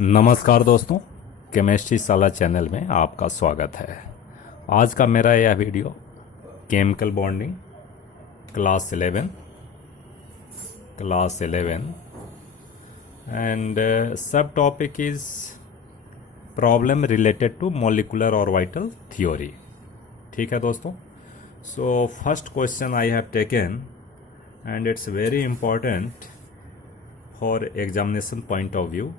नमस्कार दोस्तों, केमिस्ट्री साला चैनल में आपका स्वागत है। आज का मेरा यह video chemical bonding class 11 and सब topic is problem related to molecular orbital theory. ठीक है दोस्तों, so first question I have taken and it's very important for examination point of view.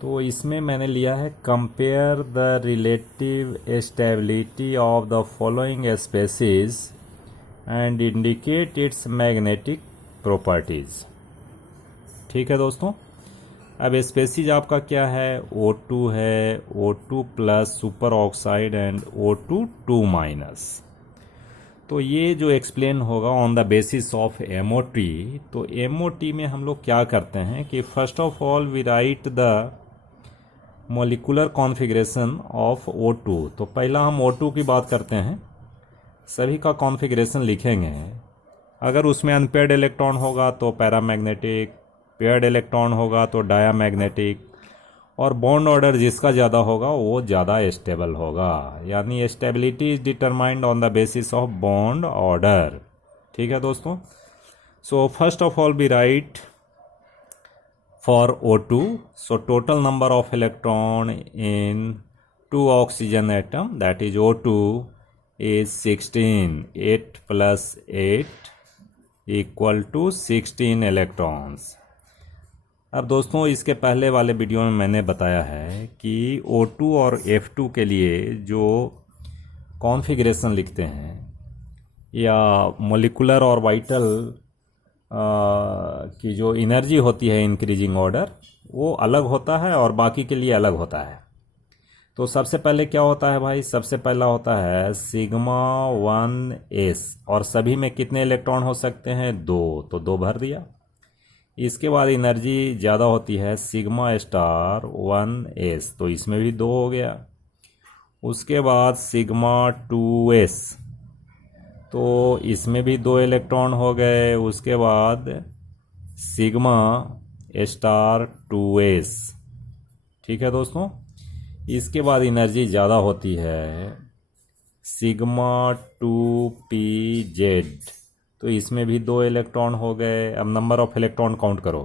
तो इसमें मैंने लिया है compare the relative stability of the following species and indicate its magnetic properties. ठीक है दोस्तों, अब स्पेसीज आपका क्या है, O2 है, O2 plus super oxide and O2 2 minus. तो ये जो एक्सप्लेन होगा on the basis of MOT। तो MOT में हम लोग क्या करते हैं कि first of all we write the molecular configuration of O2। तो पहला हम O2 की बात करते हैं, सभी का कॉन्फ़िगरेशन लिखेंगे। अगर उसमें अनपेयर्ड इलेक्ट्रॉन होगा तो पैरामैग्नेटिक, पेयर्ड इलेक्ट्रॉन होगा तो डायामैग्नेटिक, और बॉन्ड ऑर्डर जिसका ज़्यादा होगा वो ज़्यादा स्टेबल होगा। यानी stability is determined on the basis of bond order. ठीक है दोस्तों, so first of all we write for O2, so total number of electron in 2 oxygen atom, that is O2, is 16. 8 plus 8 equal to 16 electrons. अब दोस्तों इसके पहले वाले video में मैंने बताया है कि O2 और F2 के लिए जो कॉन्फ़िगरेशन लिखते हैं या मोलिकुलर ऑर्बिटल की जो एनर्जी होती है इंक्रीजिंग ऑर्डर, वो अलग होता है और बाकी के लिए अलग होता है। तो सबसे पहले क्या होता है भाई, सबसे पहला होता है सिग्मा 1s, और सभी में कितने इलेक्ट्रॉन हो सकते हैं, 2, तो 2 भर दिया। इसके बाद एनर्जी ज़्यादा होती है सिग्मा स्टार 1s, तो इसमें भी 2 हो गया। उसके बाद सिग्मा 2s, तो इसमें भी 2 इलेक्ट्रॉन हो गए। उसके बाद सिग्मा स्टार 2s। ठीक है दोस्तों, इसके बाद एनर्जी ज़्यादा होती है सिग्मा 2pz, तो इसमें भी 2 इलेक्ट्रॉन हो गए। अब नंबर ऑफ इलेक्ट्रॉन काउंट करो,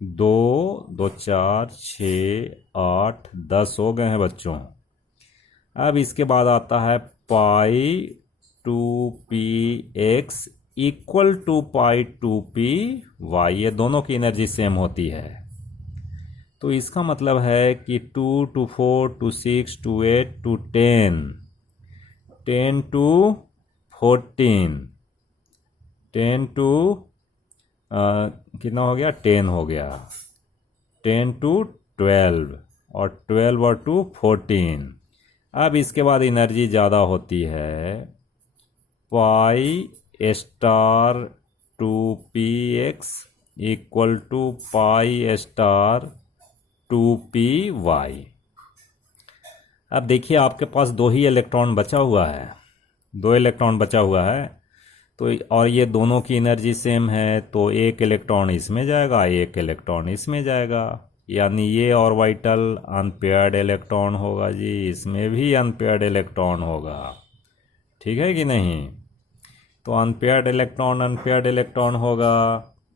2 2 4 6 8 10 हो गए हैं बच्चों। अब इसके बाद आता है पाई 2px equal to pi 2py, ये दोनों की एनर्जी सेम होती है। तो इसका मतलब है कि 2 to 4 to 6 to 8 to 10, 10 to 14, 10 to कितना हो गया, 10 हो गया, 10 to 12, और 12 और 2 14। अब इसके बाद एनर्जी ज़्यादा होती है pi star 2px equal to pi star 2py। अब देखिए आपके पास 2 ही इलेक्ट्रॉन बचा हुआ है, 2 इलेक्ट्रॉन बचा हुआ है, तो और ये दोनों की एनर्जी सेम है, तो 1 इलेक्ट्रॉन इसमें जाएगा, 1 इलेक्ट्रॉन इसमें जाएगा। यानी ये ऑर्बिटल अनपेयर्ड इलेक्ट्रॉन होगा जी, इसमें भी अनपेयर्ड इलेक्ट्रॉन होगा। ठीक है कि नहीं, तो अनपेयर्ड इलेक्ट्रॉन होगा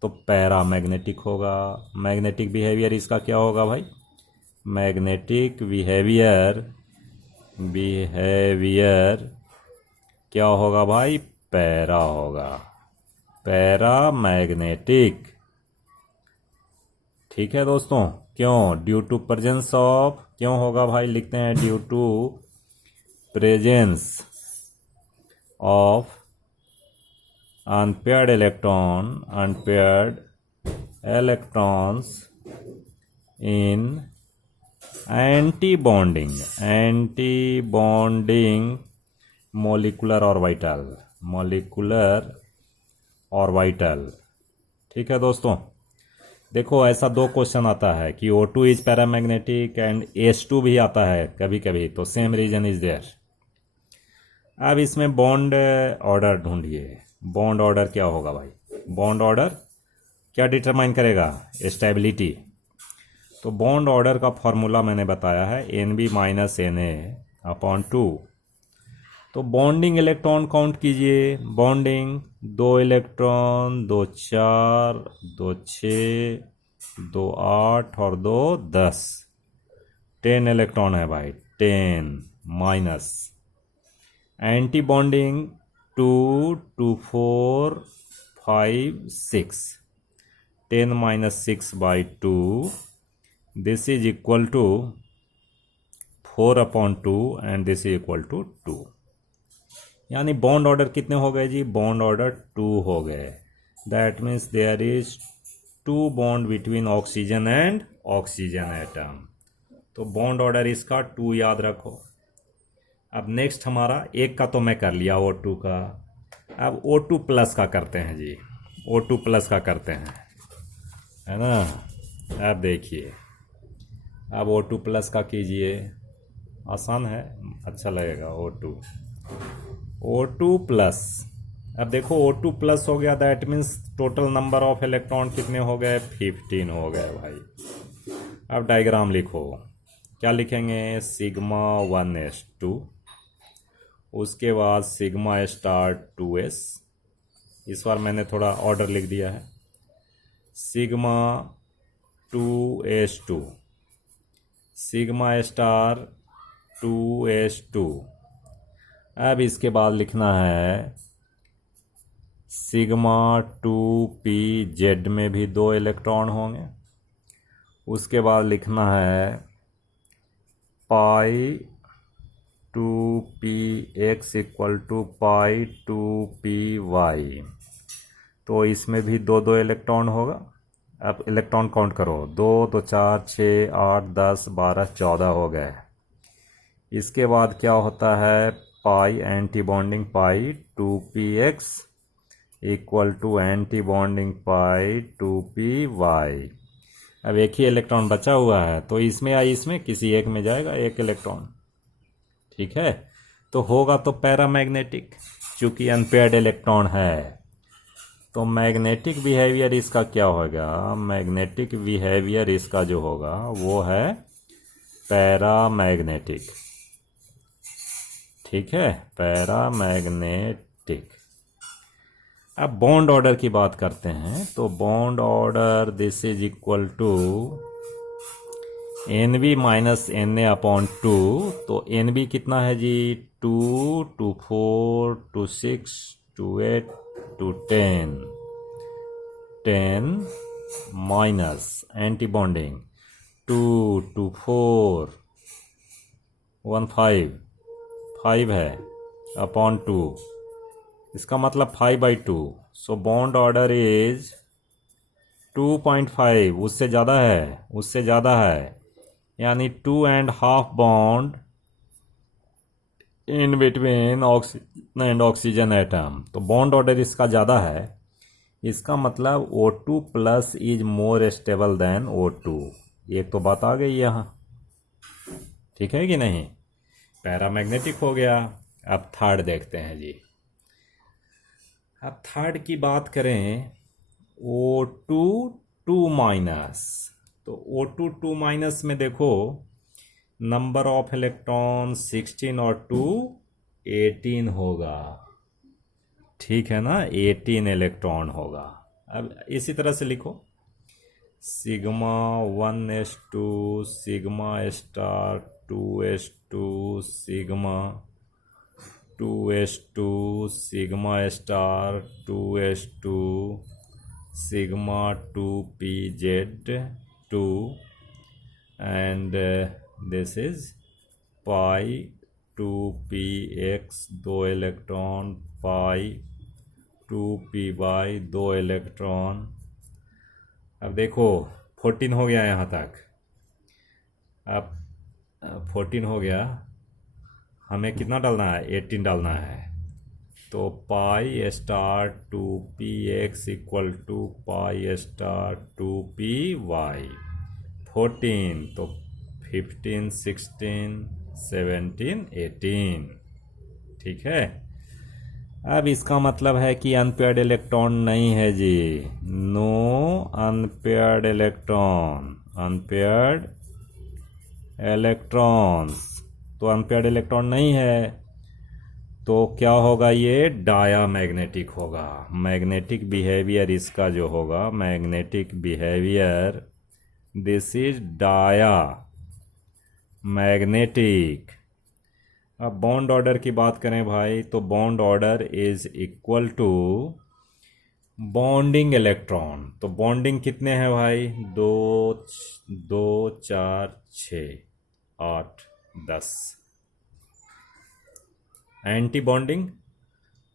तो पैरामैग्नेटिक होगा। मैग्नेटिक बिहेवियर इसका क्या होगा भाई, मैग्नेटिक बिहेवियर क्या होगा भाई, पैरा होगा, पैरामैग्नेटिक। ठीक है दोस्तों, क्यों, ड्यू टू प्रेजेंस ऑफ, क्यों होगा भाई, लिखते हैं due to presence of unpaired electrons in anti-bonding molecular orbital। ठीक है दोस्तों, देखो ऐसा 2 क्वेश्चन आता है कि O2 is paramagnetic and H2 भी आता है कभी कभी, तो सेम रीजन इज देयर। अब इसमें बॉन्ड ऑर्डर ढूंढिए। बॉन्ड ऑर्डर क्या होगा भाई, बॉन्ड ऑर्डर क्या डिटरमाइन करेगा, स्टेबिलिटी। तो बॉन्ड ऑर्डर का फॉर्मूला मैंने बताया है NB माइनस Na/2। तो बॉन्डिंग इलेक्ट्रॉन काउंट कीजिए। बॉन्डिंग 2 इलेक्ट्रॉन, 2 4, 2 6, 2 8 और 2 10, 10 इलेक्ट्रॉन है भाई, 10 minus anti bonding 2 2 4 5 6, 10 minus 6/2, this is equal to 4/2 and this is equal to 2। यानी बॉन्ड ऑर्डर कितने हो गए जी? बॉन्ड ऑर्डर 2 हो गए। That means there is 2 bond between oxygen and oxygen atom. तो बॉन्ड ऑर्डर इसका 2 याद रखो। अब नेक्स्ट हमारा एक का तो मैं कर लिया O2 का, अब O2 प्लस का करते हैं जी। O2 प्लस का करते हैं, है ना। अब देखिए, अब O2 प्लस का कीजिए, आसान है, अच्छा लगेगा। O2 प्लस, अब देखो O2 प्लस हो गया, that means total number of electron कितने हो गए? 15 हो गए भाई। अब डायग्राम लिखो, क्या लिखेंगे? सिग्मा 1s2, उसके बाद सिग्मा स्टार 2s, इस बार मैंने थोड़ा ऑर्डर लिख दिया है, sigma 2s2, sigma star 2s2। अब इसके बाद लिखना है सिग्मा 2pz में भी 2 इलेक्ट्रॉन होंगे। उसके बाद लिखना है पाई 2px equal to pi 2py, तो इसमें भी 2 इलेक्ट्रॉन होगा। अब इलेक्ट्रॉन काउंट करो, 2 2 4 6 8 10 12 14 हो गए। इसके बाद क्या होता है? Pi anti bonding pi 2px equal to anti bonding pi 2py। अब एक ही इलेक्ट्रॉन बचा हुआ है, तो इसमें या इसमें किसी एक में जाएगा एक इलेक्ट्रॉन, ठीक है। तो होगा तो पैरामैग्नेटिक, चूंकि अनपेयर्ड इलेक्ट्रॉन है, तो मैग्नेटिक बिहेवियर इसका क्या होगा? मैग्नेटिक बिहेवियर इसका जो होगा वो है पैरामैग्नेटिक, ठीक है, पैरामैग्नेटिक। अब बॉन्ड ऑर्डर की बात करते हैं, तो bond order this is equal to NB minus Na/2। तो NB कितना है जी? 2 2 4 2 6 2 8 2 10, 10 माइनस एंटी बॉन्डिंग 2 2 4 1 5 है अपॉन 2, इसका मतलब 5/2। सो बॉन्ड ऑर्डर इज 2.5, उससे ज़्यादा है, उससे ज़्यादा है, यानी 2.5 bond in between oxygen and oxygen atom. तो बॉन्ड ऑर्डर इसका ज़्यादा है, इसका मतलब O2 plus is more stable then O2। एक तो बात आ गई यहाँ, ठीक है कि नहीं? पैरामैग्नेटिक हो गया। अब थर्ड देखते हैं जी। अब थर्ड की बात करें, O2 2 माइनस, तो O2 2 माइनस में देखो नंबर ऑफ इलेक्ट्रॉन 16 और 2 18 होगा, ठीक है ना, 18 इलेक्ट्रॉन होगा। अब इसी तरह से लिखो, sigma 1s2 sigma star 2s2 sigma 2s2 sigma star 2s2 sigma 2pz2 and this is pi 2px 2 electron, pi 2py 2 electron. अब देखो 14 हो गया यहाँ तक। अब 14 हो गया, हमें कितना डालना है? 18 डालना है। तो pi star 2px equal to pi star 2py। 14 तो 15 16 17 18, ठीक है। अब इसका मतलब है कि अनपेयर्ड इलेक्ट्रॉन नहीं है जी, no unpaired electron. Unpaired electrons. तो अनपेयर्ड इलेक्ट्रॉन नहीं है, तो क्या होगा, ये डायामैग्नेटिक होगा। मैग्नेटिक बिहेवियर इसका जो होगा, magnetic behaviour, this is diamagnetic. अब बॉन्ड ऑर्डर की बात करें भाई, तो bond order is equal to bonding electron. तो बॉन्डिंग कितने हैं भाई, 2 2 4 6 8 10। Anti bonding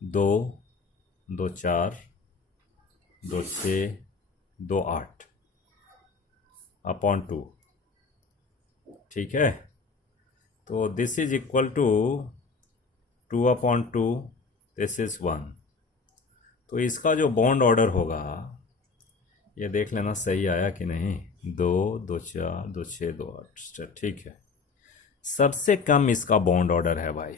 2 2 4 2 6 2 8 upon 2। ठीक है, तो this is equal to 2 upon 2, this is 1। तो इसका जो बॉन्ड ऑर्डर होगा, ये देख लेना सही आया कि नहीं, 2 2 4 2 6 2 8। ठीक है, सबसे कम इसका बॉन्ड ऑर्डर है भाई,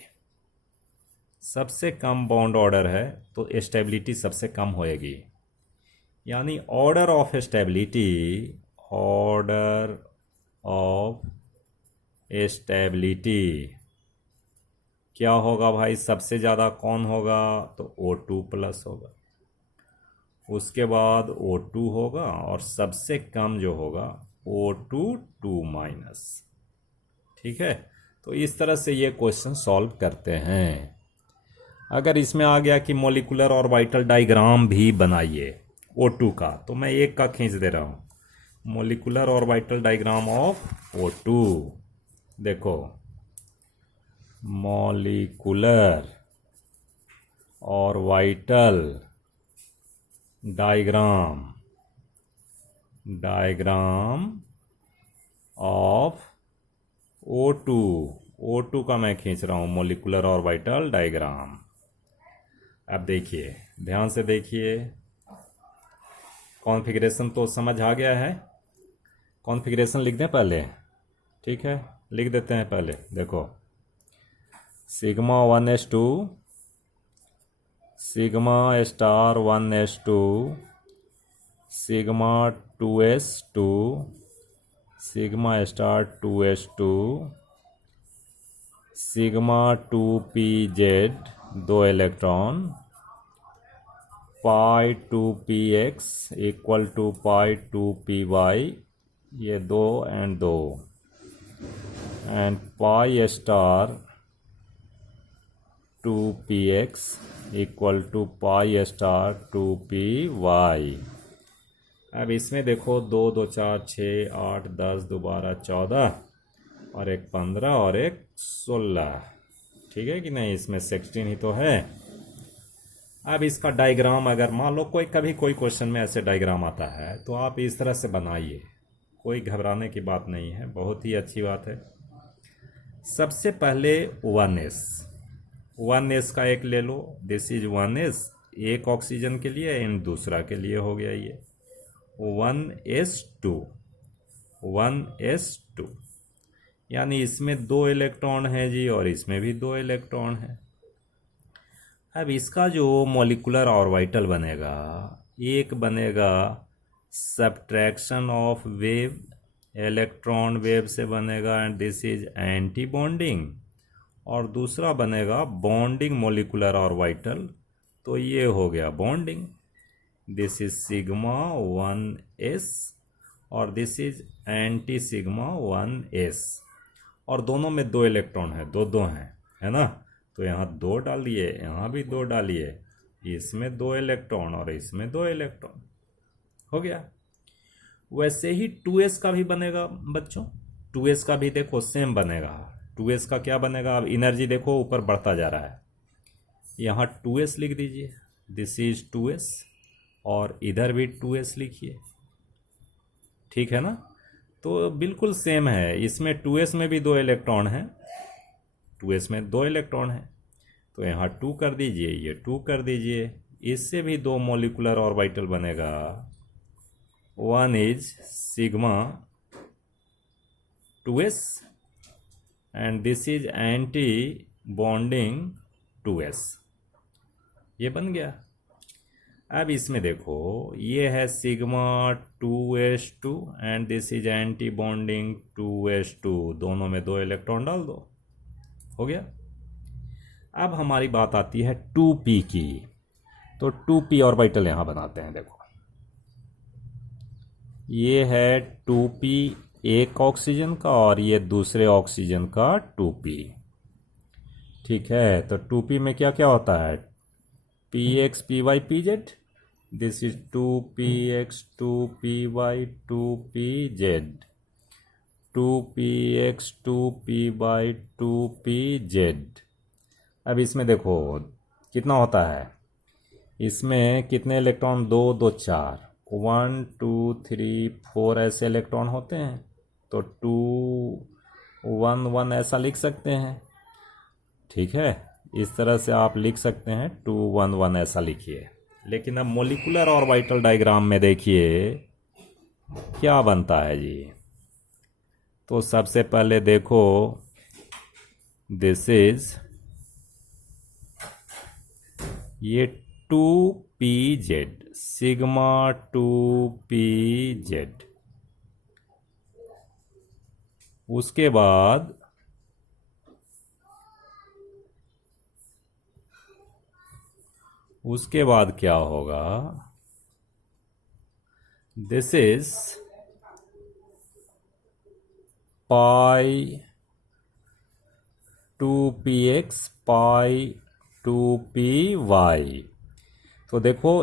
सबसे कम बॉन्ड ऑर्डर है, तो स्टेबिलिटी सबसे कम होएगी। यानी order of stability, order of stability क्या होगा भाई, सबसे ज़्यादा कौन होगा, तो O2 प्लस होगा, उसके बाद O2 होगा, और सबसे कम जो होगा O2 2 माइनस। ठीक है, तो इस तरह से ये क्वेश्चन सॉल्व करते हैं। अगर इसमें आ गया कि मॉलिक्यूलर और वाइटल डायग्राम भी बनाइए O2 का, तो मैं एक का खींच दे रहा हूँ, मॉलिक्यूलर और वाइटल डायग्राम ऑफ O2। देखो, मॉलिक्यूलर और vital diagram, diagram of O2, O2 का मैं खींच रहा हूँ मॉलिक्यूलर और वाइटल डायग्राम। अब देखिए, ध्यान से देखिए, कॉन्फ़िगरेशन तो समझ आ गया है। कॉन्फ़िगरेशन लिख दें पहले, ठीक है, लिख देते हैं पहले। देखो, sigma 1s2, sigma star 1s2, sigma 2s2, sigma star 2s2, sigma 2pz 2 electron, pi 2px equal to pi 2py, ये 2 and 2, and pi star 2px equal to pi star 2py। अब इसमें देखो, 2 2 4 6 8 10 दोबारा 14, और एक 15 और एक 16। ठीक है कि नहीं, इसमें 16 ही तो है। अब इसका डायग्राम, अगर मान लो कभी कोई क्वेश्चन में ऐसे डायग्राम आता है, तो आप इस तरह से बनाइए, कोई घबराने की बात नहीं है, बहुत ही अच्छी बात है। सबसे पहले 1s का एक ले लो, दिस इज 1s, एक ऑक्सीजन के लिए एंड दूसरा के लिए हो गया ये 1s2, 1s2, यानी इसमें 2 इलेक्ट्रॉन है जी, और इसमें भी 2 इलेक्ट्रॉन है। अब इसका जो मॉलिक्यूलर ऑर्बिटल बनेगा, एक बनेगा subtraction of wave, electron wave से बनेगा, and this is anti bonding, और दूसरा बनेगा बॉन्डिंग मॉलिक्यूलर ऑर्बिटल, तो ये हो गया bonding. This is sigma 1s, और this is anti sigma 1s, और दोनों में 2 इलेक्ट्रॉन है, दो हैं, है ना। तो यहाँ 2 डालिए, यहाँ भी 2 डालिए, इसमें 2 इलेक्ट्रॉन और इसमें 2 इलेक्ट्रॉन, हो गया। वैसे ही 2s का भी बनेगा बच्चों, 2s का भी देखो सेम बनेगा। 2s का क्या बनेगा, अब एनर्जी देखो ऊपर बढ़ता जा रहा है, यहाँ 2s लिख दीजिए, दिस इज 2s, और इधर भी 2s लिखिए, ठीक है ना। तो बिल्कुल सेम है, इसमें 2s में भी 2 इलेक्ट्रॉन हैं, 2s में 2 इलेक्ट्रॉन हैं, तो यहाँ 2 कर दीजिए, ये 2 कर दीजिए, इससे भी 2 मॉलिक्यूलर ऑर्बिटल बनेगा। One is sigma 2s, and this is anti bonding 2s, ये बन गया। अब इसमें देखो, ये है sigma 2s2 and this is anti bonding 2s2, दोनों में 2 इलेक्ट्रॉन डाल दो, हो गया। अब हमारी बात आती है 2p की, तो 2p ऑर्बिटल यहां बनाते हैं। देखो ये है 2p एक ऑक्सीजन का और ये दूसरे ऑक्सीजन का 2p, ठीक है। तो 2p में क्या क्या होता है, px py pz, this is 2px 2py 2pz, 2px 2py 2pz। अब इसमें देखो कितना होता है, इसमें कितने इलेक्ट्रॉन, 2 2 4, 1 2 3 4 ऐसे इलेक्ट्रॉन होते हैं। तो 2 1 1 ऐसा लिख सकते हैं, ठीक है। इस तरह से आप लिख सकते हैं, 2 1 1 ऐसा लिखिए। लेकिन अब मोलिकुलर ऑर्बिटल डायग्राम में देखिए क्या बनता है जी। तो सबसे पहले देखो, दिस इज ये 2pz, सिग्मा 2pz। उसके बाद क्या होगा, this is pi 2px pi 2py। तो देखो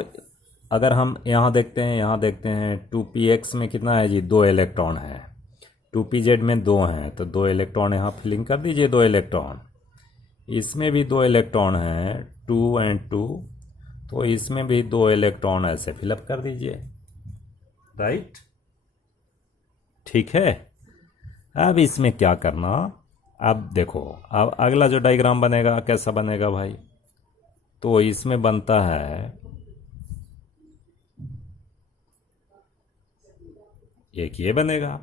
अगर हम यहाँ देखते हैं 2px में कितना है जी, 2 इलेक्ट्रॉन है, 2pz में 2 हैं, तो 2 इलेक्ट्रॉन यहाँ फिलिंग कर दीजिए, 2 इलेक्ट्रॉन। इसमें भी 2 इलेक्ट्रॉन हैं, 2 एंड 2, तो इसमें भी 2 इलेक्ट्रॉन ऐसे फिलअप कर दीजिए, राइट, ठीक है। अब इसमें क्या करना, अब देखो अब अगला जो डायग्राम बनेगा कैसा बनेगा भाई, तो इसमें बनता है एक ये बनेगा,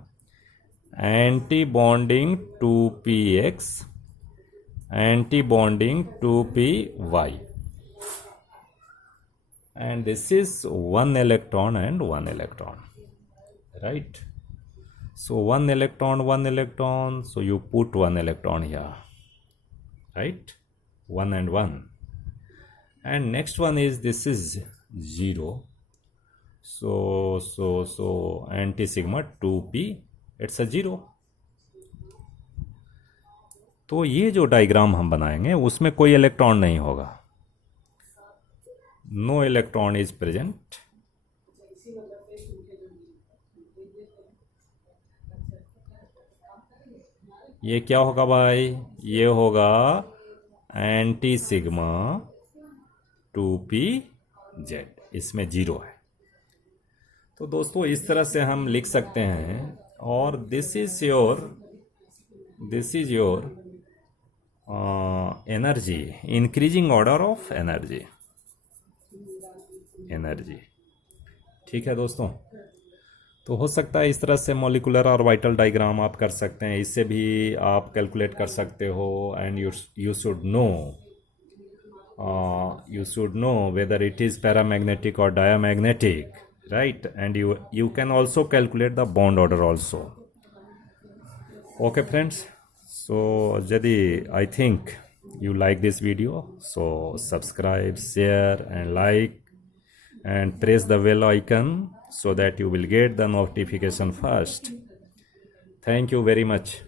anti bonding 2px anti bonding 2py, and this is 1 electron and 1 electron, right? So 1 electron, so you put 1 electron here, right? 1 and 1, and next one is, this is 0, so anti sigma 2p, it's a 0। तो ये जो diagram हम बनाएंगे उसमें कोई electron नहीं होगा, no electron is present. ये क्या होगा भाई, ये होगा एंटी सिग्मा 2pz, इसमें 0 है। तो दोस्तों इस तरह से हम लिख सकते हैं, और this is your energy, increasing order of energy, ठीक है दोस्तों। तो हो सकता है इस तरह से मॉलिकुलर ऑर्बिटल डायग्राम आप कर सकते हैं, इससे भी आप कैलकुलेट कर सकते हो। And you should know whether it is paramagnetic और diamagnetic, right, and you can also calculate the bond order also. Okay friends, so Jadi, I think you like this video, so subscribe, share and like and press the bell icon so that you will get the notification first. Thank you very much.